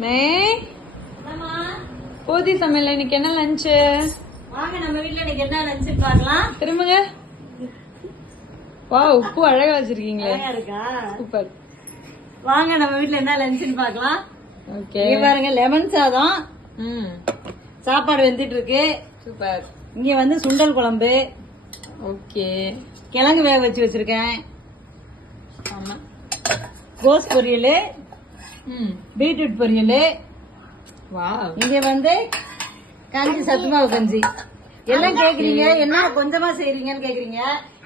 மே போதி சமையல் இன்னைக்கு என்ன லஞ்சு? வாங்க நம்ம வீட்ல இன்னைக்கு என்ன லஞ்ச் பார்க்கலாம். திரும்புங்க. வா, உப்பு அழகா வச்சிருக்கீங்களே. அழகா இருக்கா? சூப்பர். வாங்க நம்ம வீட்ல என்ன லஞ்ச்னு பார்க்கலாம். ஓகே. இங்க பாருங்க லெமன் சாதம். சாப்பாடு வெந்துட்டு இருக்கு. சூப்பர். இங்க வந்து சுண்டல் குழம்பு. ஓகே. கிழங்கு வேக வச்சு வச்சிருக்கேன். ஆமா. கோஸ் பொரியல். பீட்ரூட் பொரியல். வாவ். இங்க வந்து கஞ்சி, சத்துமாவு கஞ்சி. எல்லாம் கேக்குறீங்க என்ன கொஞ்சமா செய்றீங்கன்னு கேக்குறீங்க.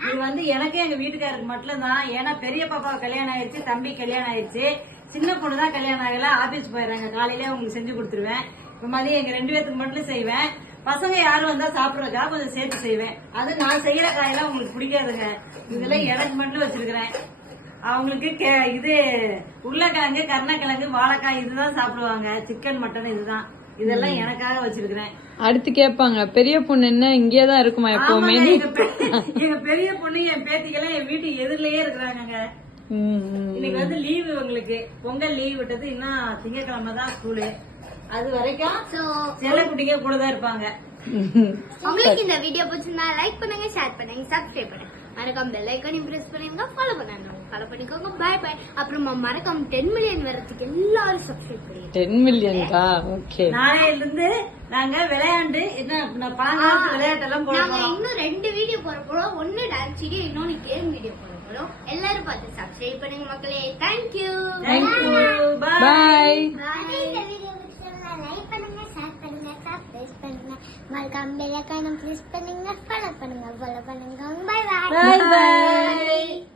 இது வந்து எனக்கு எங்க வீட்டுக்காரருக்கு மட்டும் தான். ஏன்னா பெரிய பாப்பா கல்யாணம் ஆயிடுச்சு, தம்பி கல்யாணம் ஆயிடுச்சு, சின்ன பொண்ணு தான் கல்யாணம் ஆகல. ஆபீஸ் போயிடுறாங்க. காலையில உங்களுக்கு செஞ்சு கொடுத்துருவேன். இப்ப மதியம் எங்க 2 பேத்துக்கு மட்டும் செய்வேன். பசங்க யாரும் வந்தா சாப்பிடறதுக்கா கொஞ்சம் சேர்த்து செய்வேன். அது நான் செய்யற காயெல்லாம் உங்களுக்கு பிடிக்காதுங்க. இதெல்லாம் எனக்கு மட்டும் வச்சிருக்கிறேன். அவங்களுக்கு இது உருளைக்கிழங்கு, கருணக்கிழங்கு, வாழைக்காய் இதுதான் சாப்பிடுவாங்க. சிக்கன், மட்டன் இதுதான். இதெல்லாம் எனக்காக வச்சிருக்கிறேன். அடுத்து கேட்பாங்க பெரிய பொண்ணு என்ன இங்கேதான் இருக்குமா எப்பவுமே? எங்க பெரிய பொண்ணு என் பேத்திக்கெல்லாம் என் வீட்டு எதிரிலேயே இருக்கிறாங்க. இன்னைக்கு வந்து லீவு உங்களுக்கு. பொங்கல் லீவ் விட்டது. இன்னும் திங்கட்கிழமை தான் ஸ்கூலு. அது வரைக்கும் செல்ல குட்டிங்க கூட தான் இருப்பாங்க. உங்களுக்கு இந்த வீடியோ பிடிச்சிருந்தா லைக் பண்ணுங்க, ஷேர் பண்ணுங்க, சப்ஸ்கிரைப் பண்ணுங்க, மறக்காம பெல் ஐகானையும் பிரஸ் பண்ணுங்க, ஃபாலோ பண்ணிக்கோங்க. Bye bye. அப்புறமா மறக்காம 10 மில்லியன் வரதுக்கு எல்லாரும் சப்ஸ்கிரைப் பண்ணுங்க. 10 மில்லியன்கா? ஓகே. நாளையில இருந்து நாங்க விளையாண்டு என்ன பாங்காட்டு விளையாட்டெல்லாம் போடுறோம். இன்னும் 2 வீடியோ போட போறோம். ஒன்னு டான்ஸ் வீடியோ, இன்னொன்னு கேம் வீடியோ போட போறோம். எல்லாரும் பார்த்து சப்ஸ்கிரைப் பண்ணுங்க மக்களே. தேங்க்யூ. பை. மறக்காம பெல் ஐகானை பிரஸ் பண்ணுங்க, ஃபாலோ பண்ணுங்க. Bye by.